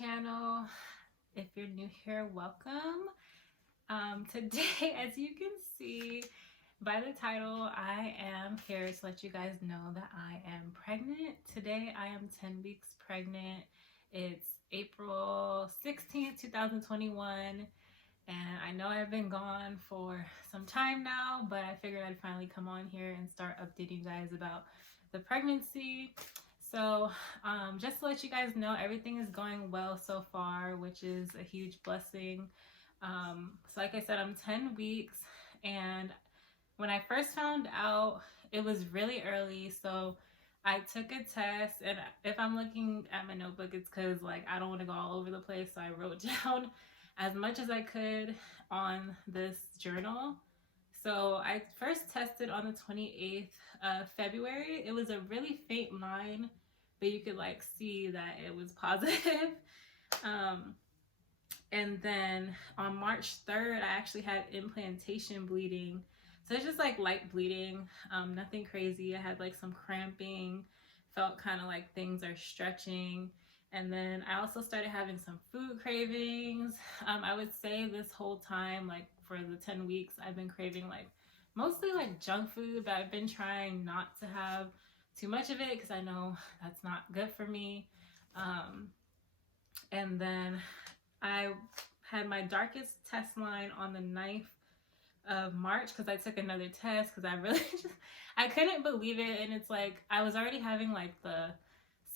channel. If you're new here, welcome. Today, as you can see by the title, I am here to let you guys know that I am pregnant. Today I am 10 weeks pregnant. It's April 16th, 2021, and I know I've been gone for some time now, but I figured I'd finally come on here and start updating you guys about the pregnancy. So just to let you guys know, everything is going well so far, which is a huge blessing. So like I said, I'm 10 weeks, and when I first found out, it was really early. So I took a test, and if I'm looking at my notebook, it's because like I don't want to go all over the place. So I wrote down as much as I could on this journal. So I first tested on the 28th of February. It was a really faint line, but you could like see that it was positive. And then on March 3rd, I actually had implantation bleeding. So it's just like light bleeding, nothing crazy. I had like some cramping, felt kind of like things are stretching. And then I also started having some food cravings. I would say this whole time, like for the 10 weeks, I've been craving like mostly like junk food, but I've been trying not to have too much of it because I know that's not good for me. And then I had my darkest test line on the 9th of March because I took another test because I really I couldn't believe it. And it's like I was already having like the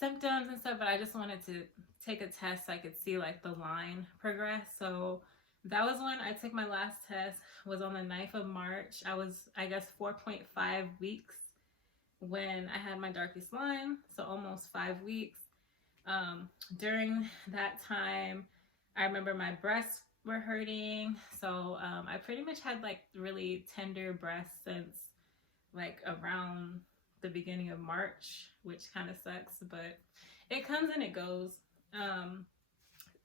symptoms and stuff, but I just wanted to take a test so I could see like the line progress. So that was when I took my last test, was on the 9th of March. I was, I guess, 4.5 weeks when I had my darkest line, so almost 5 weeks. During that time, I remember my breasts were hurting, so I pretty much had like really tender breasts since like around the beginning of March, which kind of sucks, but it comes and it goes.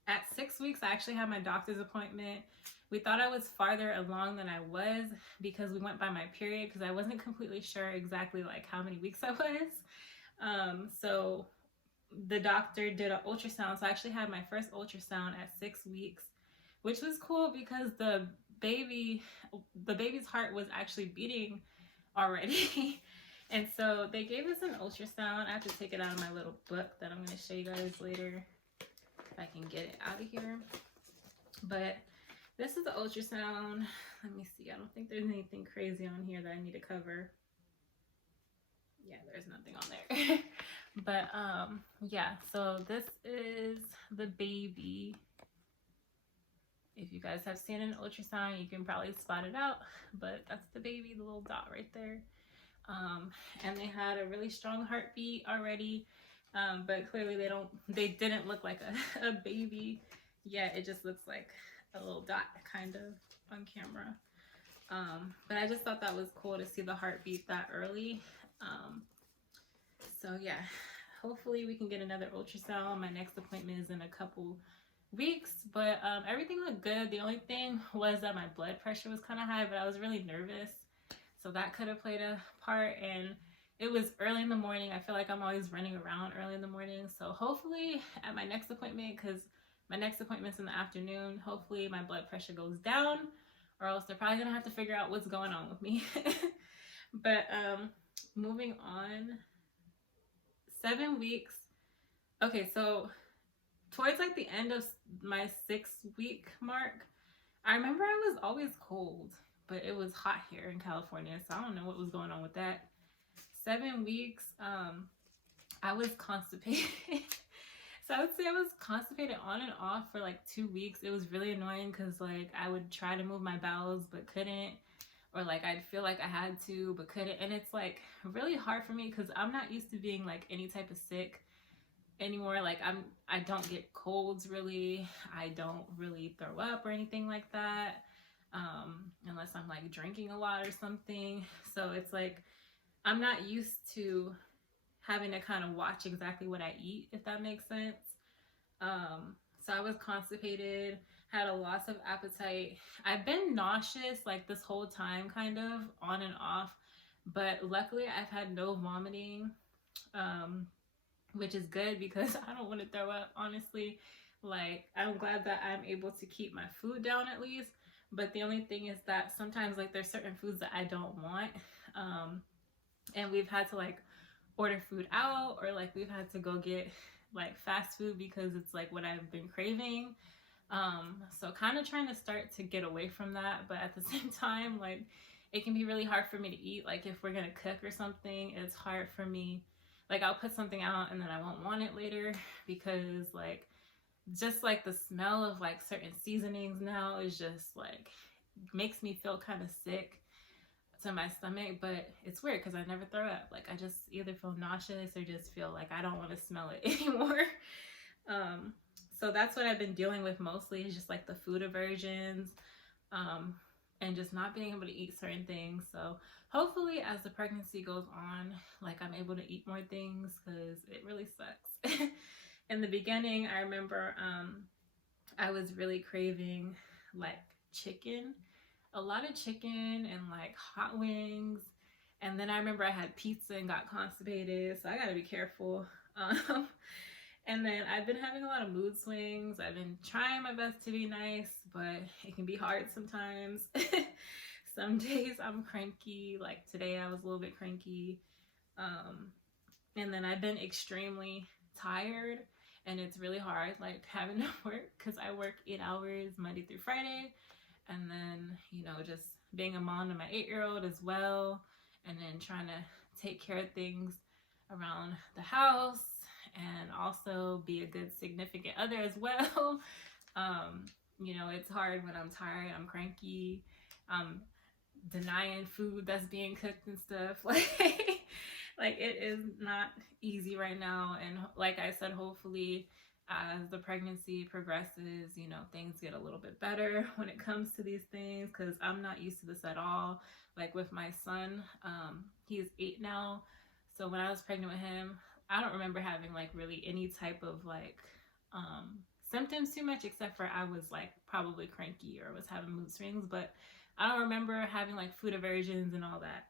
At 6 weeks, I actually had my doctor's appointment. We thought I was farther along than I was because we went by my period, because I wasn't completely sure exactly like how many weeks I was. So the doctor did an ultrasound. So I actually had my first ultrasound at 6 weeks, which was cool because the baby's heart was actually beating already. And so they gave us an ultrasound. I have to take it out of my little book that I'm going to show you guys later if I can get it out of here. But this is the ultrasound. Let me see. I don't think there's anything crazy on here that I need to cover. Yeah, there's nothing on there. But yeah, so this is the baby. If you guys have seen an ultrasound, you can probably spot it out, but that's the baby, the little dot right there. And they had a really strong heartbeat already, but clearly they didn't look like a baby yet. It just looks like a little dot kind of on camera. But I just thought that was cool to see the heartbeat that early. So yeah, hopefully we can get another ultrasound. My next appointment is in a couple weeks, but everything looked good. The only thing was that my blood pressure was kind of high, but I was really nervous, so that could have played a part. And it was early in the morning. I feel like I'm always running around early in the morning, so hopefully at my next appointment, because my next appointment's in the afternoon, hopefully my blood pressure goes down, or else they're probably gonna have to figure out what's going on with me. But moving on, 7 weeks. Okay, so towards like the end of my 6-week mark, I remember I was always cold, but it was hot here in California, so I don't know what was going on with that. 7 weeks, I was constipated. So I would say I was constipated on and off for like 2 weeks. It was really annoying because like I would try to move my bowels but couldn't, or like I'd feel like I had to but couldn't. And it's like really hard for me because I'm not used to being like any type of sick anymore. Like I don't get colds really. I don't really throw up or anything like that, unless I'm like drinking a lot or something. So it's like I'm not used to having to kind of watch exactly what I eat, if that makes sense. So I was constipated, had a loss of appetite. I've been nauseous like this whole time, kind of on and off, but luckily I've had no vomiting, which is good because I don't want to throw up, honestly. Like, I'm glad that I'm able to keep my food down at least. But the only thing is that sometimes, like, there's certain foods that I don't want. And we've had to, like, order food out, or, like, we've had to go get, like, fast food because it's, like, what I've been craving. So kind of trying to start to get away from that. But at the same time, like, it can be really hard for me to eat. Like, if we're going to cook or something, it's hard for me. Like, I'll put something out and then I won't want it later because, like, just like the smell of like certain seasonings now is just like makes me feel kind of sick to my stomach. But it's weird because I never throw up. Like, I just either feel nauseous or just feel like I don't want to smell it anymore. So that's what I've been dealing with mostly, is just like the food aversions, and just not being able to eat certain things. So hopefully as the pregnancy goes on, like, I'm able to eat more things, because it really sucks. In the beginning, I remember I was really craving like chicken, a lot of chicken, and like hot wings. And then I remember I had pizza and got constipated, so I gotta be careful. And then I've been having a lot of mood swings. I've been trying my best to be nice, but it can be hard sometimes. Some days I'm cranky, like today I was a little bit cranky. And then I've been extremely tired, and it's really hard, like, having to work, because I work 8 hours Monday through Friday, and then, you know, just being a mom to my 8-year-old as well, and then trying to take care of things around the house, and also be a good significant other as well. You know, it's hard when I'm tired, I'm cranky, I'm denying food that's being cooked and stuff. Like, it is not easy right now. And like I said, hopefully as the pregnancy progresses, you know, things get a little bit better when it comes to these things, because I'm not used to this at all. Like with my son, he's 8 now. So when I was pregnant with him, I don't remember having like really any type of like symptoms too much, except for I was like probably cranky or was having mood swings, but I don't remember having like food aversions and all that.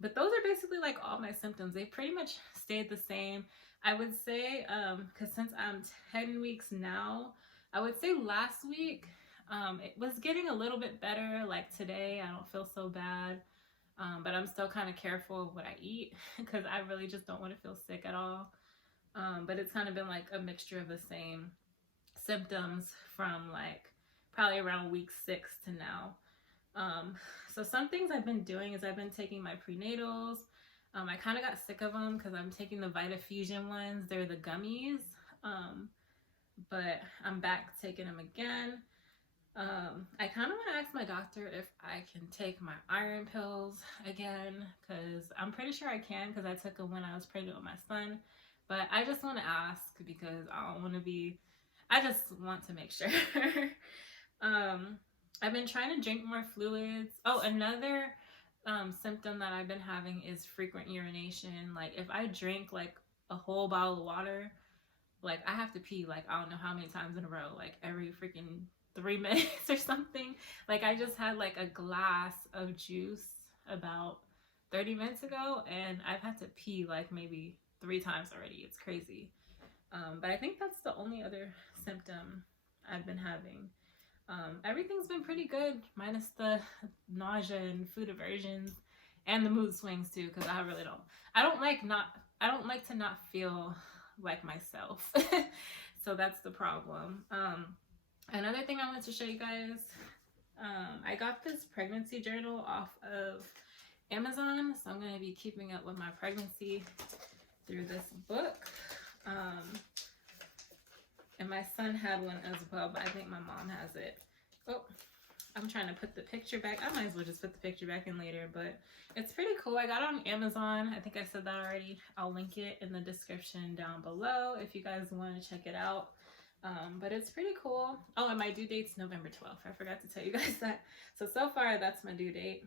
But those are basically like all my symptoms. They pretty much stayed the same. I would say, because since I'm 10 weeks now, I would say last week, it was getting a little bit better. Like today, I don't feel so bad. But I'm still kind of careful of what I eat, because I really just don't want to feel sick at all. But it's kind of been like a mixture of the same symptoms from like probably around week 6 to now. So some things I've been doing is I've been taking my prenatals. I kind of got sick of them because I'm taking the Vitafusion ones. They're the gummies. But I'm back taking them again. I kind of want to ask my doctor if I can take my iron pills again, because I'm pretty sure I can, because I took them when I was pregnant with my son. But I just want to ask because I don't want to be, I just want to make sure. I've been trying to drink more fluids. Oh, another symptom that I've been having is frequent urination. Like if I drink like a whole bottle of water, like I have to pee like I don't know how many times in a row, like every freaking 3 minutes or something. Like I just had like a glass of juice about 30 minutes ago, and I've had to pee like maybe 3 times already. It's crazy. But I think that's the only other symptom I've been having. Everything's been pretty good, minus the nausea and food aversions and the mood swings too, because I really don't. I don't like to not feel like myself. So that's the problem. Another thing I wanted to show you guys, I got this pregnancy journal off of Amazon, so I'm going to be keeping up with my pregnancy through this book. And my son had one as well, but I think my mom has it. Oh, I'm trying to put the picture back. I might as well just put the picture back in later, but it's pretty cool. I got it on Amazon. I think I said that already. I'll link it in the description down below if you guys want to check it out. But it's pretty cool. Oh, and my due date's November 12th. I forgot to tell you guys that. So far, that's my due date.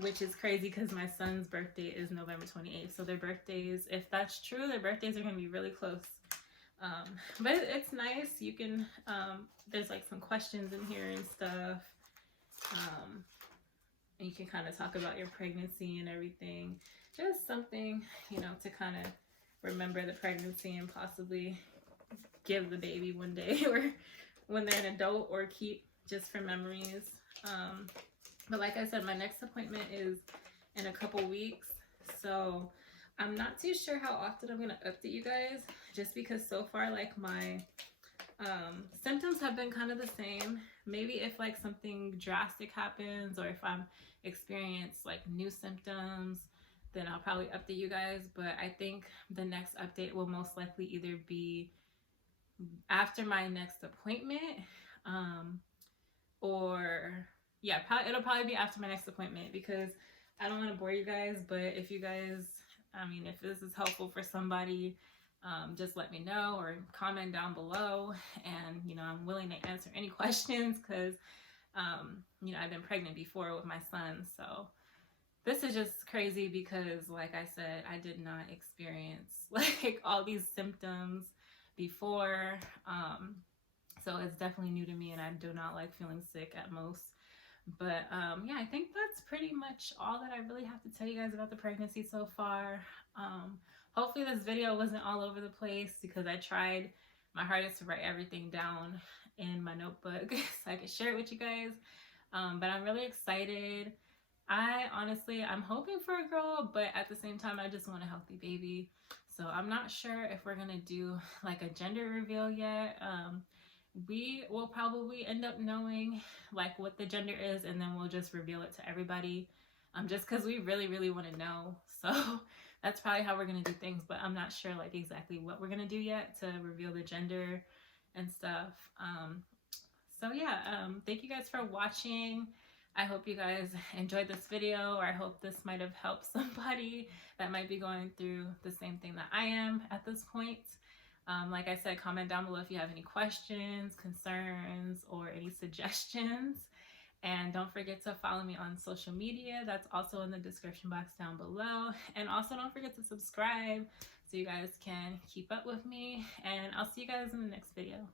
Which is crazy because my son's birthday is November 28th. So their birthdays, if that's true, their birthdays are going to be really close. But it's nice. You can, there's like some questions in here and stuff. And you can kind of talk about your pregnancy and everything. Just something, you know, to kind of remember the pregnancy and possibly give the baby one day or when they're an adult, or keep just for memories. But like I said, my next appointment is in a couple weeks, so I'm not too sure how often I'm gonna update you guys, just because so far like my symptoms have been kind of the same. Maybe if like something drastic happens, or if I'm experience like new symptoms, then I'll probably update you guys. But I think the next update will most likely either be after my next appointment, or yeah, it'll probably be after my next appointment, because I don't want to bore you guys. But if you guys, I mean, if this is helpful for somebody, just let me know or comment down below. And, you know, I'm willing to answer any questions, because, you know, I've been pregnant before with my son. So this is just crazy because, like I said, I did not experience like all these symptoms before. So it's definitely new to me, and I do not like feeling sick at most. But yeah, I think that's pretty much all that I really have to tell you guys about the pregnancy so far. Hopefully this video wasn't all over the place, because I tried my hardest to write everything down in my notebook so I could share it with you guys. But I'm really excited. I'm hoping for a girl, but at the same time, I just want a healthy baby. So I'm not sure if we're gonna do like a gender reveal yet. We will probably end up knowing like what the gender is, and then we'll just reveal it to everybody, just because we really want to know. So that's probably how we're gonna do things, but I'm not sure like exactly what we're gonna do yet to reveal the gender and stuff. So yeah, thank you guys for watching. I hope you guys enjoyed this video, or I hope this might have helped somebody that might be going through the same thing that I am at this point. Like I said, comment down below if you have any questions, concerns, or any suggestions. And don't forget to follow me on social media. That's also in the description box down below. And also don't forget to subscribe so you guys can keep up with me. And I'll see you guys in the next video.